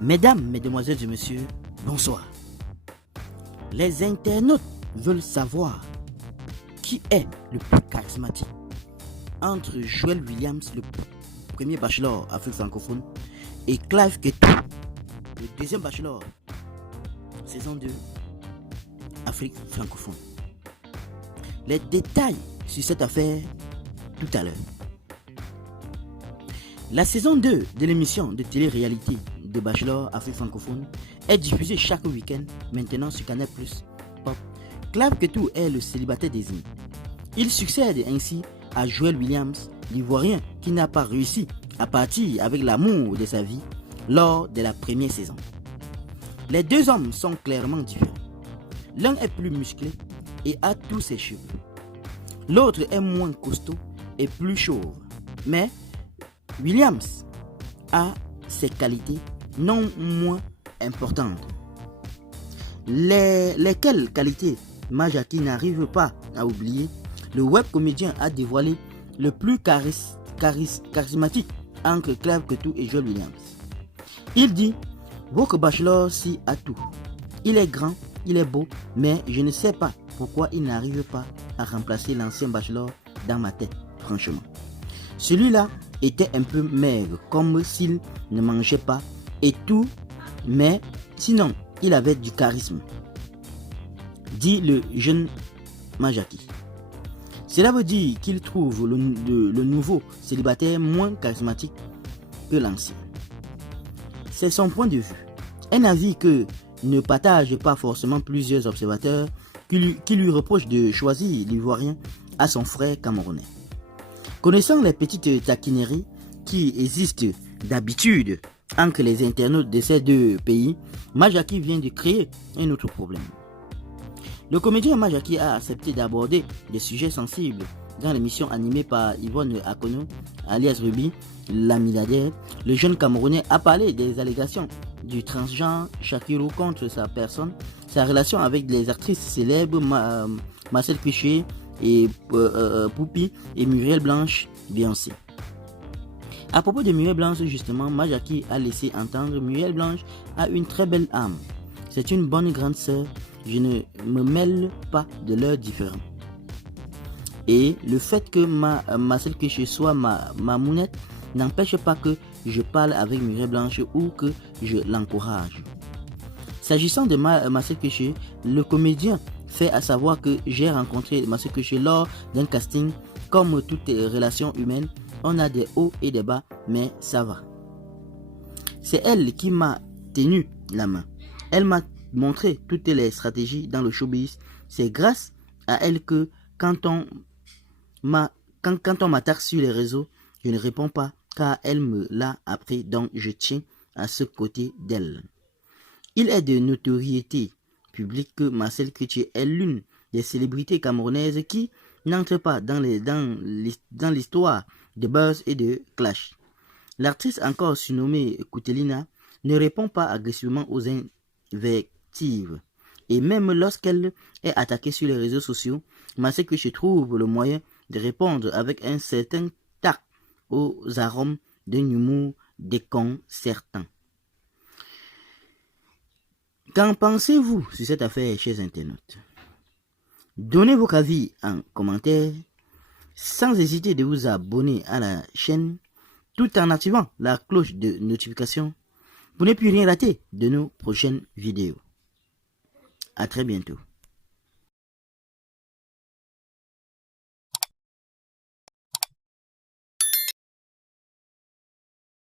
Mesdames, mesdemoiselles et messieurs, bonsoir. Les internautes veulent savoir qui est le plus charismatique entre Joël Williams, le premier bachelor Afrique francophone, et Clive Ketou, le deuxième bachelor, saison 2, Afrique francophone. Les détails sur cette affaire tout à l'heure. La saison 2 de l'émission de télé-réalité de Bachelor Afrique francophone est diffusée chaque week-end maintenant sur Canal+ Pop. Clive Ketou est le célibataire désigné. Il succède ainsi à Joël Williams, l'Ivoirien qui n'a pas réussi à partir avec l'amour de sa vie lors de la première saison. Les deux hommes sont clairement différents. L'un est plus musclé et a tous ses cheveux. L'autre est moins costaud et plus chauve. Mais Williams a ses qualités non moins importantes. Lesquelles qualités Majaki n'arrive pas à oublier. Le web comédien a dévoilé le plus charismatique entre Clive Ketou et Joël Williams. Il dit: votre bachelor s'y a tout. Il est grand, il est beau, mais je ne sais pas pourquoi il n'arrive pas à remplacer l'ancien bachelor dans ma tête, franchement. Celui-là était un peu maigre, comme s'il ne mangeait pas et tout, mais sinon, il avait du charisme, dit le jeune Majaki. Cela veut dire qu'il trouve le nouveau célibataire moins charismatique que l'ancien. C'est son point de vue. Un avis que ne partagent pas forcément plusieurs observateurs qui lui reprochent de choisir l'Ivoirien à son frère camerounais. Connaissant les petites taquineries qui existent d'habitude entre les internautes de ces deux pays, Majaki vient de créer un autre problème. Le comédien Majaki a accepté d'aborder des sujets sensibles dans l'émission animée par Yvonne Akono, alias Ruby, la milliardaire. Le jeune Camerounais a parlé des allégations du transgenre Shakirou contre sa personne, sa relation avec les actrices célèbres Marcel Cuchet et Poupi et Muriel Blanche Beyoncé. À propos de Muriel Blanche, justement, Majaki a laissé entendre: Muriel Blanche a une très belle âme. C'est une bonne grande sœur. Je ne me mêle pas de leurs différends. Et le fait que Marcel Cuchet soit ma mounette n'empêche pas que je parle avec Muriel Blanche ou que je l'encourage. S'agissant de Marcel Cuchet, le comédien fait à savoir que j'ai rencontré Marcel Cuchet lors d'un casting. Comme toutes les relations humaines, on a des hauts et des bas, mais ça va. C'est elle qui m'a tenu la main. Elle m'a montré toutes les stratégies dans le showbiz. C'est grâce à elle que quand on m'attaque sur les réseaux, je ne réponds pas car elle me l'a appris, donc je tiens à ce côté d'elle. Il est de notoriété publique que Marcel Cuchet est l'une des célébrités camerounaises qui n'entre pas dans l'histoire de buzz et de clash. L'actrice encore surnommée Koutelina ne répond pas agressivement aux invectives. Et même lorsqu'elle est attaquée sur les réseaux sociaux, Marcel Cuchet trouve le moyen de répondre avec un certain tact aux arômes d'un humour déconcertant. Qu'en pensez-vous sur cette affaire, chers internautes? Donnez vos avis en commentaire, sans hésiter de vous abonner à la chaîne, tout en activant la cloche de notification pour ne plus rien rater de nos prochaines vidéos. À très bientôt.